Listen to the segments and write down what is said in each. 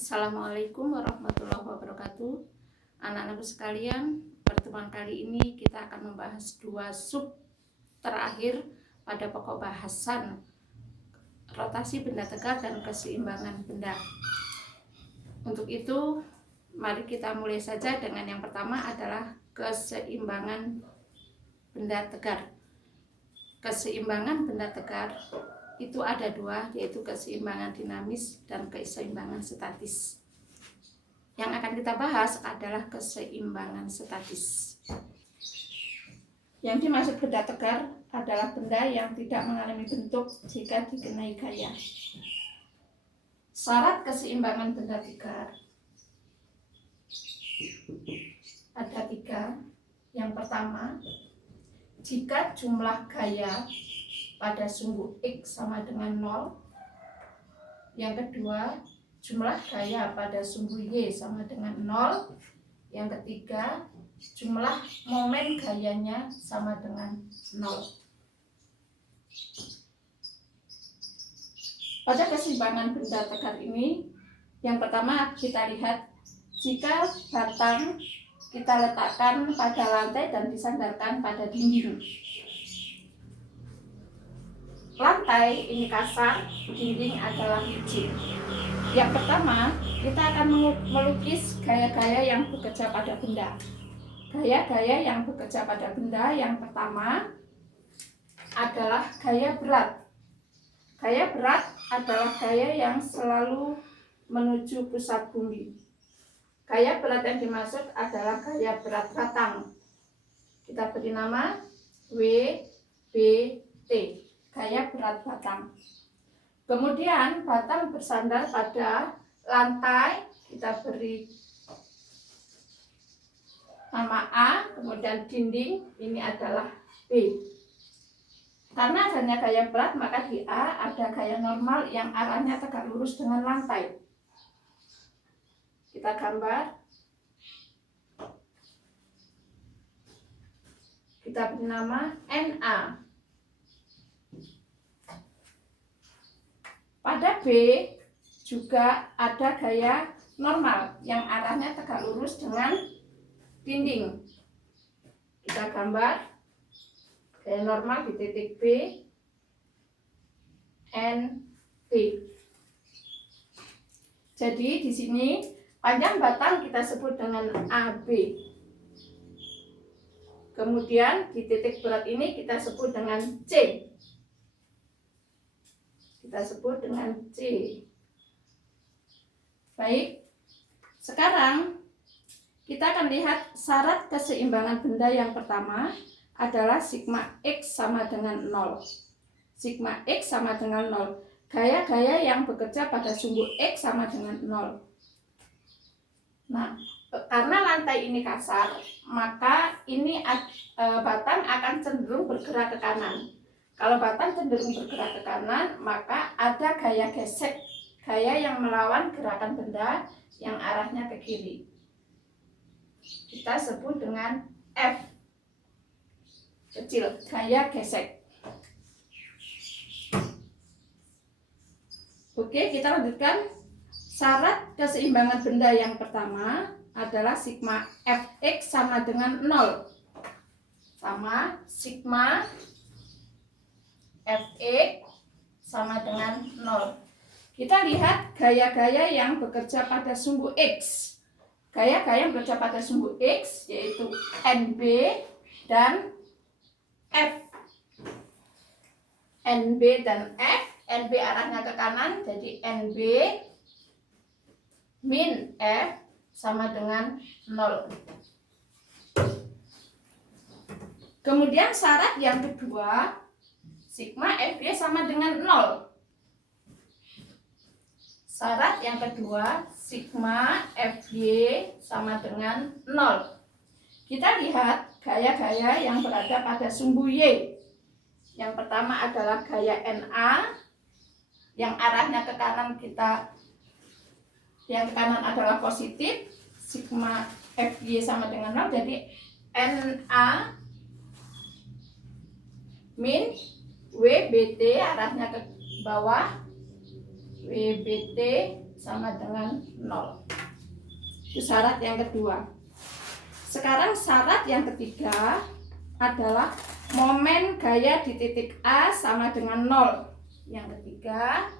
Assalamualaikum warahmatullahi wabarakatuh. Anak-anakku sekalian, pertemuan kali ini kita akan membahas dua sub terakhir pada pokok bahasan rotasi benda tegar dan keseimbangan benda. Untuk itu, mari kita mulai saja dengan yang pertama adalah keseimbangan benda tegar. Keseimbangan benda tegar itu ada dua, yaitu keseimbangan dinamis dan keseimbangan statis. Yang akan kita bahas adalah keseimbangan statis. Yang dimaksud benda tegar adalah benda yang tidak mengalami bentuk jika dikenai gaya. Syarat keseimbangan benda tegar ada tiga. Yang pertama, jika jumlah gaya pada sumbu X sama dengan 0. Yang kedua, jumlah gaya pada sumbu Y sama dengan 0. Yang ketiga, jumlah momen gayanya sama dengan 0. Pada keseimbangan benda tegar ini, yang pertama kita lihat jika batang kita letakkan pada lantai dan disandarkan pada dinding. Lantai ini kasar, dinding adalah licin. Yang pertama, kita akan melukis gaya-gaya yang bekerja pada benda. Gaya-gaya yang bekerja pada benda yang pertama adalah gaya berat. Gaya berat adalah gaya yang selalu menuju pusat bumi. Gaya berat yang dimaksud adalah gaya berat batang. Kita beri nama W, B, T. Gaya berat batang. Kemudian batang bersandar pada lantai, kita beri nama A, kemudian dinding ini adalah B. Karena adanya gaya berat, maka di A ada gaya normal yang arahnya tegak lurus dengan lantai. Kita gambar. Kita beri nama NA. Pada B juga ada gaya normal yang arahnya tegak lurus dengan dinding. Kita gambar gaya normal di titik B, N, B. Jadi di sini panjang batang kita sebut dengan AB. Kemudian di titik berat ini kita sebut dengan C. Kita sebut dengan C. Baik, sekarang kita akan lihat syarat keseimbangan benda yang pertama adalah sigma X sama dengan 0. Sigma X sama dengan 0. Gaya-gaya yang bekerja pada sumbu X sama dengan 0. Nah, karena lantai ini kasar, maka ini batang akan cenderung bergerak ke kanan. Kalau batang cenderung bergerak ke kanan, maka ada gaya gesek, gaya yang melawan gerakan benda yang arahnya ke kiri. Kita sebut dengan F kecil, gaya gesek. Oke, kita lanjutkan. Syarat keseimbangan benda yang pertama adalah sigma Fx sama dengan 0. Sama sigma Fx sama dengan 0. Kita lihat gaya-gaya yang bekerja pada sumbu X. Gaya-gaya yang bekerja pada sumbu X yaitu NB dan F. NB dan F. NB arahnya ke kanan, jadi NB min F sama dengan 0. Kemudian syarat yang kedua, sigma Fy sama dengan 0. Syarat yang kedua, sigma Fy sama dengan 0. Kita lihat gaya-gaya yang berada pada sumbu Y. Yang pertama adalah gaya Na, yang arahnya ke kanan yang ke kanan adalah positif, sigma Fy sama dengan 0, jadi Na min WBT arahnya ke bawah, WBT sama dengan 0. Itu syarat yang kedua. Sekarang syarat yang ketiga adalah momen gaya di titik A sama dengan 0. Yang ketiga,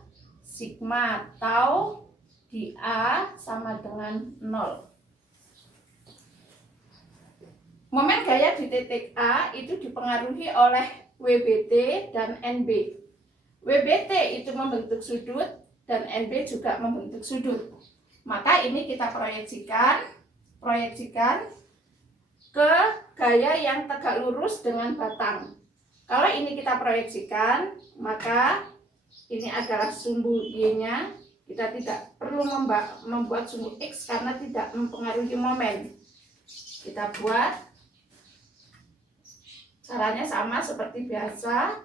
sigma tau di A sama dengan 0. Momen gaya di titik A itu dipengaruhi oleh WBT dan NB. WBT itu membentuk sudut dan NB juga membentuk sudut. Maka ini kita proyeksikan ke gaya yang tegak lurus dengan batang. Kalau ini kita proyeksikan, maka ini adalah sumbu Y-nya. Kita tidak perlu membuat sumbu X karena tidak mempengaruhi momen. Kita buat. Caranya sama seperti biasa.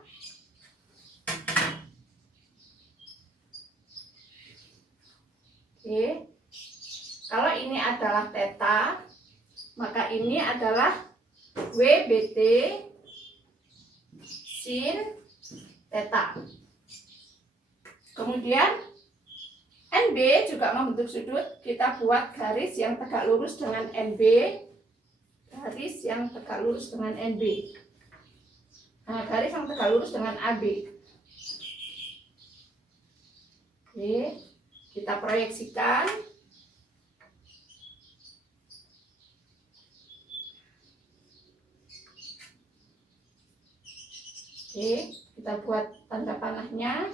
Oke. Kalau ini adalah theta, maka ini adalah WBT sin theta. Kemudian NB juga membentuk sudut. Kita buat garis yang tegak lurus dengan NB. Garis yang tegak lurus dengan NB. Nah, garis yang tegak lurus dengan AB. Oke, kita proyeksikan. Oke, kita buat tanda panahnya.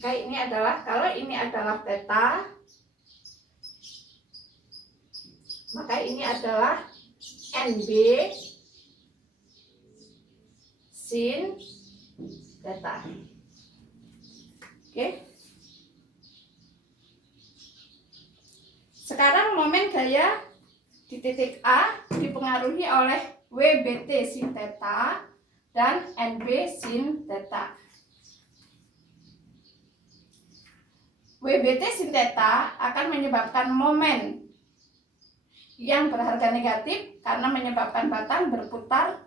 Oke, ini adalah, kalau ini adalah theta, maka ini adalah NB sin theta. Oke. Sekarang momen gaya di titik A dipengaruhi oleh WBT sin theta dan NB sin theta. WBT sin theta akan menyebabkan momen yang berharga negatif karena menyebabkan batang berputar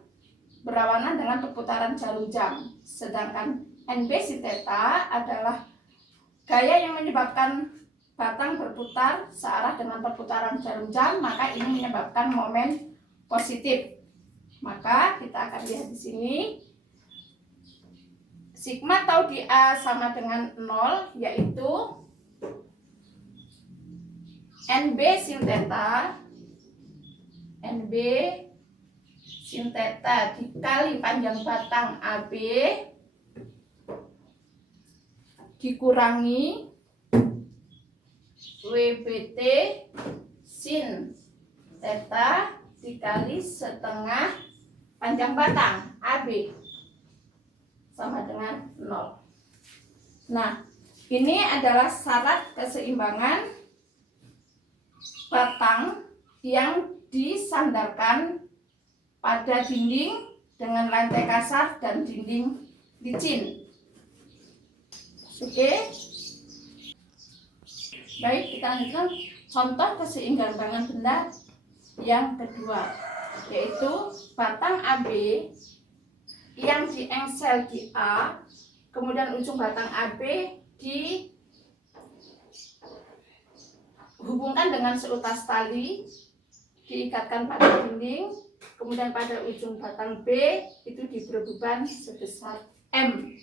berlawanan dengan perputaran jarum jam. Sedangkan NB sin theta adalah gaya yang menyebabkan batang berputar searah dengan perputaran jarum jam, maka ini menyebabkan momen positif. Maka kita akan lihat di sini sigma tau di A sama dengan 0, yaitu NB sin theta dikali panjang batang AB dikurangi WBT sin theta dikali setengah panjang batang AB sama dengan 0. Nah, ini adalah syarat keseimbangan batang yang disandarkan pada dinding dengan lantai kasar dan dinding licin. Oke. Baik, kita lanjutkan contoh keseimbangan benda yang kedua, yaitu batang AB yang diengsel di A, kemudian ujung batang AB dihubungkan dengan seutas tali, diikatkan pada dinding, kemudian pada ujung batang B itu diberi beban sebesar M.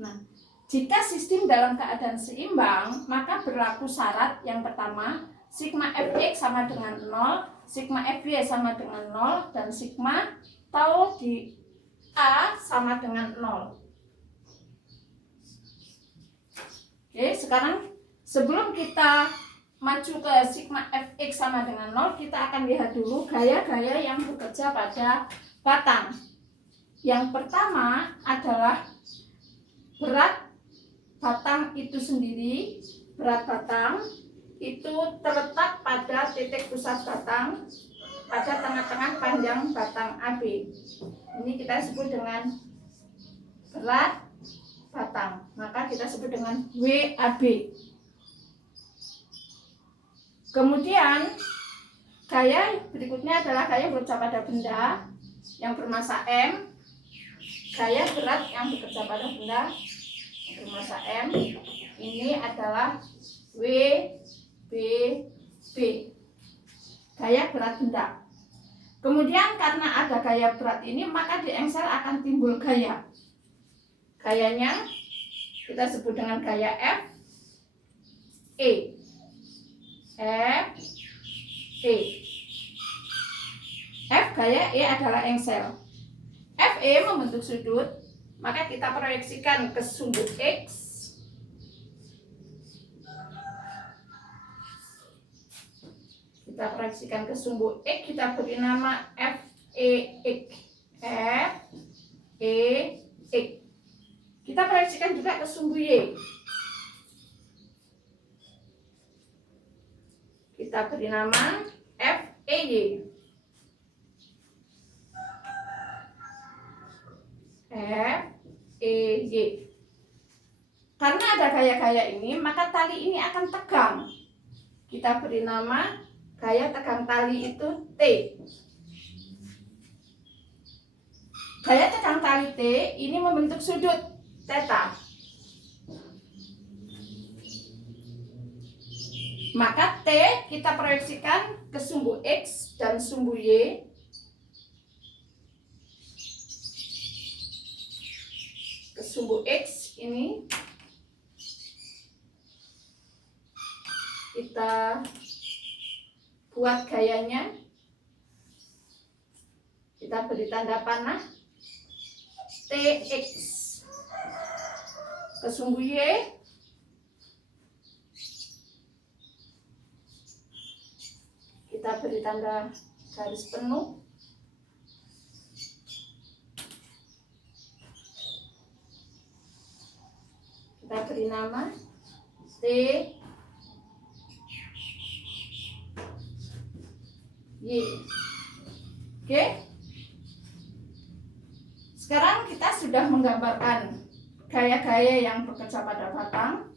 Nah, jika sistem dalam keadaan seimbang, maka berlaku syarat yang pertama, sigma Fx sama dengan 0, sigma Fy sama dengan 0, dan sigma tau di A sama dengan 0. Oke, sekarang sebelum kita maju ke sigma Fx sama dengan 0, kita akan lihat dulu gaya-gaya yang bekerja pada batang. Yang pertama adalah berat batang itu sendiri. Berat batang itu terletak pada titik pusat batang pada tengah-tengah panjang batang AB. Ini kita sebut dengan berat batang, maka kita sebut dengan WAB. Kemudian gaya berikutnya adalah gaya berusaha pada benda yang bermassa M. gaya berat yang bekerja pada benda bermassa M ini adalah W, B, B. Gaya berat benda. Kemudian karena ada gaya berat ini, maka di engsel akan timbul gaya. Gayanya kita sebut dengan gaya F, E. F, E. F gaya E adalah engsel. FE membentuk sudut, maka kita proyeksikan ke sumbu X. Kita proyeksikan ke sumbu X, kita beri nama FEX. FEX. Kita proyeksikan juga ke sumbu Y. Kita beri nama FEY. FEY. Karena ada gaya-gaya ini, maka tali ini akan tegang. Kita beri nama gaya tegang tali itu T. Gaya tegang tali T ini membentuk sudut theta. Maka T kita proyeksikan ke sumbu X dan sumbu Y. Ke sumbu X ini kita buat gayanya, kita beri tanda panah TX. Ke sumbu Y kita beri tanda garis penuh. Kita beri nama T Y. Oke. Sekarang kita sudah menggambarkan gaya-gaya yang bekerja pada batang.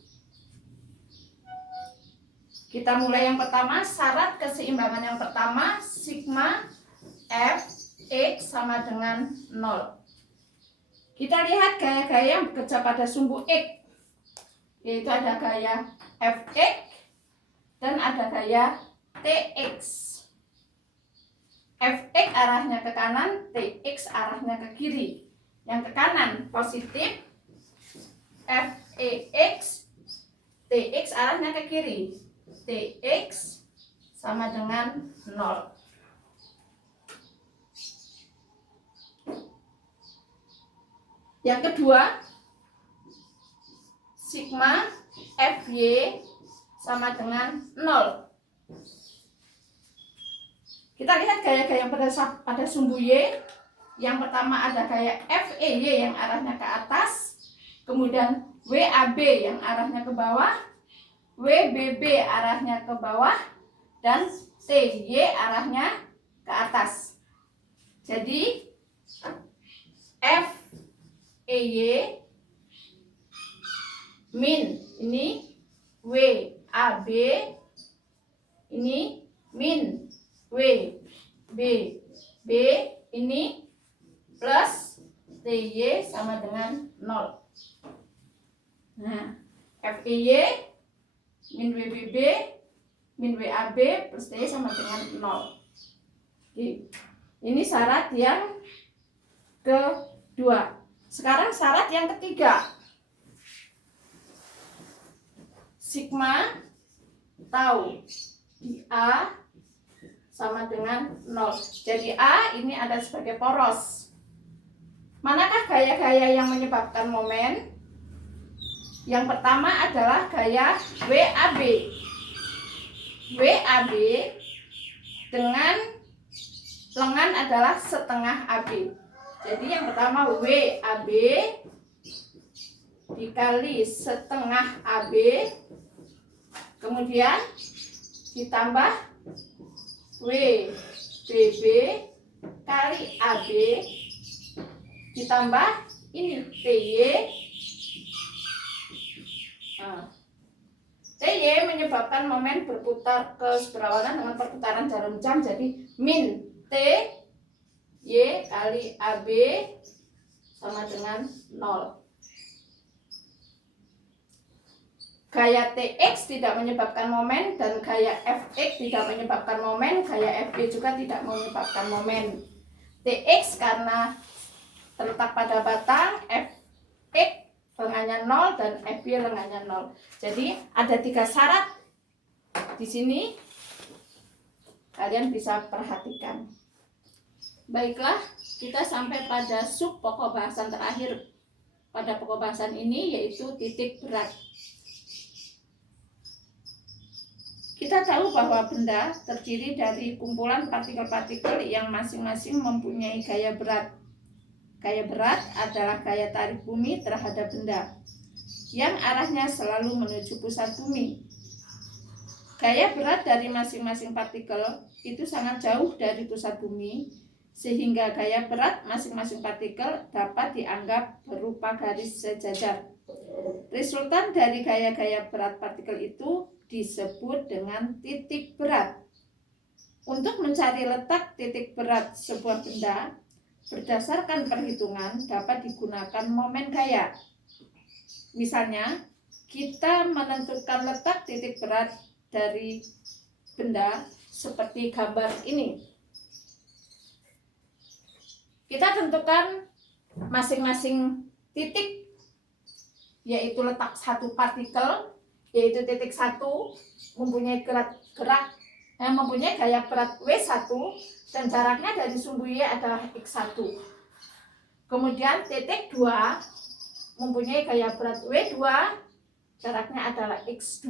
Kita mulai yang pertama, syarat keseimbangan yang pertama, sigma F X sama dengan 0. Kita lihat gaya-gaya yang bekerja pada sumbu X, yaitu ada gaya Fx dan ada gaya Tx. Fx arahnya ke kanan, Tx arahnya ke kiri. Yang ke kanan positif, Fex, Tx arahnya ke kiri, Tx sama dengan 0. Yang kedua, sigma Fy sama dengan 0. Kita lihat gaya-gaya pada sumbu Y. Yang pertama ada gaya FEY yang arahnya ke atas, kemudian WAB yang arahnya ke bawah, WBB arahnya ke bawah, dan TY arahnya ke atas. Jadi FEY min ini WAB, ini min WBB, ini plus TY sama dengan 0. Nah, FEY min WBB min WAB plus TY sama dengan 0. Oke. Ini syarat yang kedua. Sekarang syarat yang ketiga. Sigma tau di A sama dengan 0. Jadi A ini ada sebagai poros. Manakah gaya-gaya yang menyebabkan momen? Yang pertama adalah gaya WAB. WAB dengan lengan adalah setengah AB. Jadi yang pertama WAB dikali setengah AB, kemudian ditambah WBB kali AB, ditambah ini TY. TY menyebabkan momen berputar berlawanan dengan perputaran jarum jam, jadi min TY kali AB sama dengan 0. Gaya Tx tidak menyebabkan momen dan gaya Fx tidak menyebabkan momen, gaya Fy juga tidak menyebabkan momen. Tx karena terletak pada batang, Fx lengannya 0 dan Fy lengannya 0. Jadi ada 3 syarat di sini, kalian bisa perhatikan. Baiklah, kita sampai pada sub pokok bahasan terakhir pada pokok bahasan ini, yaitu titik berat. Kita tahu bahwa benda terdiri dari kumpulan partikel-partikel yang masing-masing mempunyai gaya berat. Gaya berat adalah gaya tarik bumi terhadap benda, yang arahnya selalu menuju pusat bumi. Gaya berat dari masing-masing partikel itu sangat jauh dari pusat bumi, sehingga gaya berat masing-masing partikel dapat dianggap berupa garis sejajar. Resultan dari gaya-gaya berat partikel itu disebut dengan titik berat. Untuk mencari letak titik berat sebuah benda, berdasarkan perhitungan dapat digunakan momen gaya. Misalnya, kita menentukan letak titik berat dari benda seperti gambar ini. Kita tentukan masing-masing titik, yaitu letak satu partikel, yaitu titik 1 mempunyai mempunyai gaya berat W1 dan jaraknya dari sumbu Y adalah X1. Kemudian titik 2 mempunyai gaya berat W2, jaraknya adalah X2.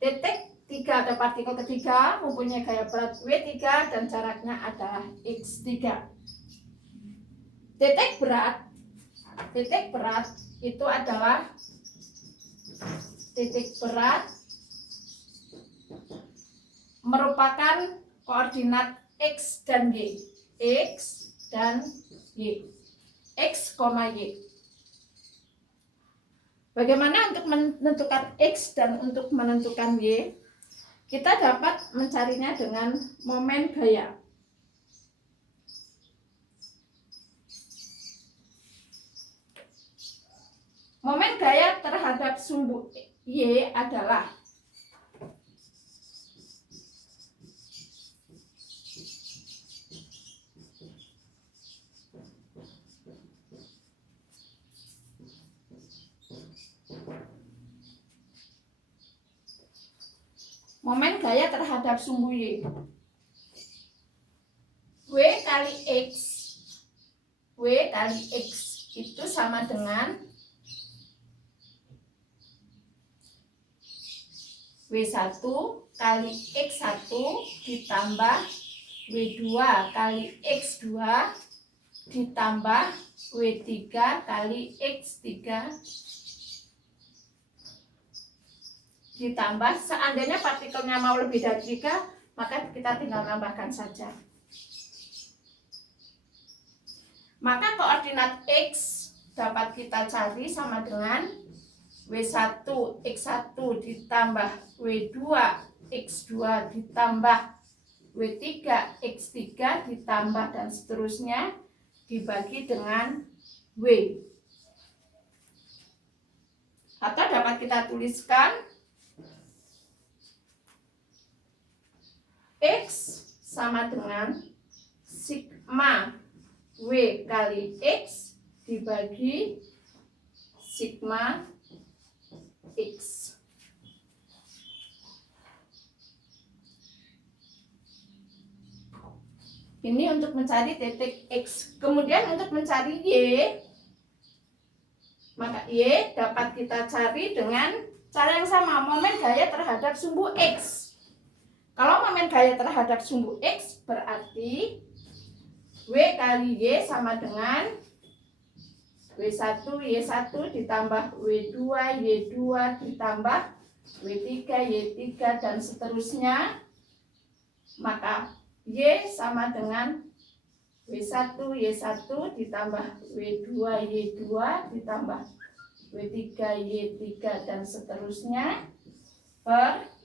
Titik 3 ada partikel ketiga mempunyai gaya berat W3 dan jaraknya adalah X3. Titik berat itu adalah titik berat merupakan koordinat X dan Y. X dan Y. X, Y. Bagaimana untuk menentukan X dan untuk menentukan Y? Kita dapat mencarinya dengan momen gaya. Momen gaya terhadap sumbu Y adalah momen gaya terhadap sumbu Y. W kali X itu sama dengan W1 kali X1 ditambah W2 kali X2 ditambah W3 kali X3 ditambah, seandainya partikelnya mau lebih dari 3, maka kita tinggal tambahkan saja. Maka koordinat X dapat kita cari sama dengan W1 X1 ditambah W2 X2 ditambah W3 X3 ditambah dan seterusnya dibagi dengan W. Atau dapat kita tuliskan X sama dengan sigma W kali X dibagi sigma X. Ini untuk mencari titik X. Kemudian untuk mencari Y, maka Y dapat kita cari dengan cara yang sama, momen gaya terhadap sumbu X. Kalau momen gaya terhadap sumbu X berarti W kali Y sama dengan W1 Y1 ditambah W2 Y2 ditambah W3 Y3 dan seterusnya. Maka Y sama dengan W1 Y1 ditambah W2 Y2 ditambah W3 Y3 dan seterusnya per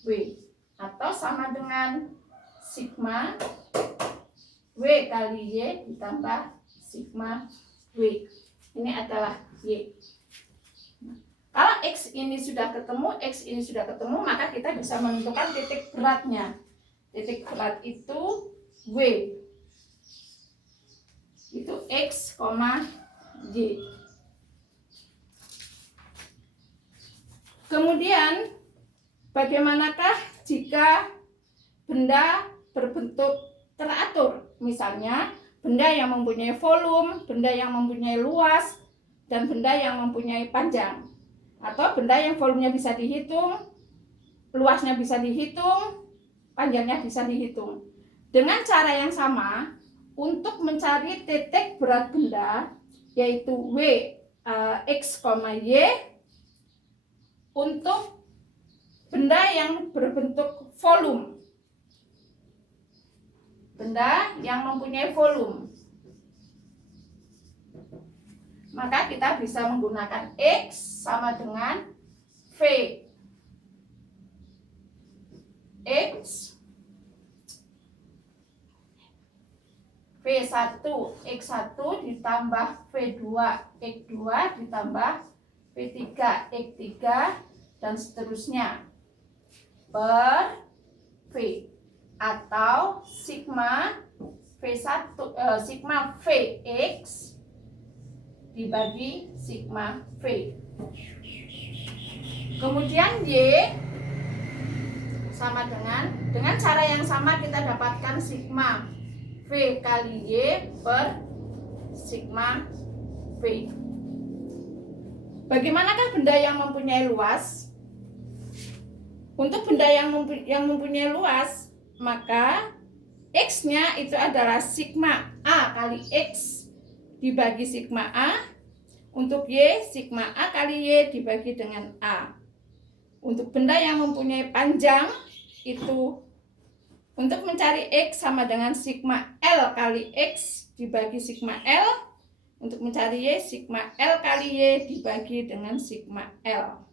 W, atau sama dengan sigma W W kali Y ditambah sigma W. Ini adalah Y. Kalau X ini sudah ketemu, maka kita bisa menentukan titik beratnya. Titik berat itu W. Itu X, Y. Kemudian, bagaimanakah jika benda berbentuk teratur? Misalnya, benda yang mempunyai volume, benda yang mempunyai luas, dan benda yang mempunyai panjang. Atau benda yang volumenya bisa dihitung, luasnya bisa dihitung, panjangnya bisa dihitung. Dengan cara yang sama, untuk mencari titik berat benda, yaitu W, X, Y, untuk benda yang berbentuk volume. Benda yang mempunyai volume. Maka kita bisa menggunakan X sama dengan V. X V1 X1 ditambah V2 X2 ditambah V3 X3 dan seterusnya per V, atau sigma V1 sigma Vx dibagi sigma V. Kemudian Y sama dengan cara yang sama kita dapatkan sigma V kali Y per sigma V. Bagaimanakah benda yang mempunyai luas? Untuk benda yang mempunyai luas, maka X-nya itu adalah sigma A kali X dibagi sigma A. Untuk Y, sigma A kali Y dibagi dengan A. Untuk benda yang mempunyai panjang, itu untuk mencari X sama dengan sigma L kali X dibagi sigma L. Untuk mencari Y, sigma L kali Y dibagi dengan sigma L.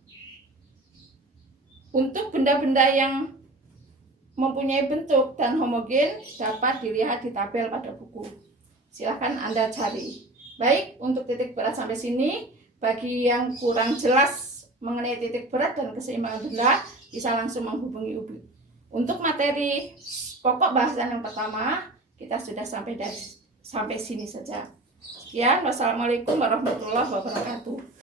Untuk benda-benda yang mempunyai bentuk dan homogen dapat dilihat di tabel pada buku. Silahkan Anda cari. Baik, untuk titik berat sampai sini. Bagi yang kurang jelas mengenai titik berat dan keseimbangan benda, bisa langsung menghubungi UBI. Untuk materi pokok bahasan yang pertama, kita sudah sampai sini saja. Sekian, wassalamualaikum warahmatullahi wabarakatuh.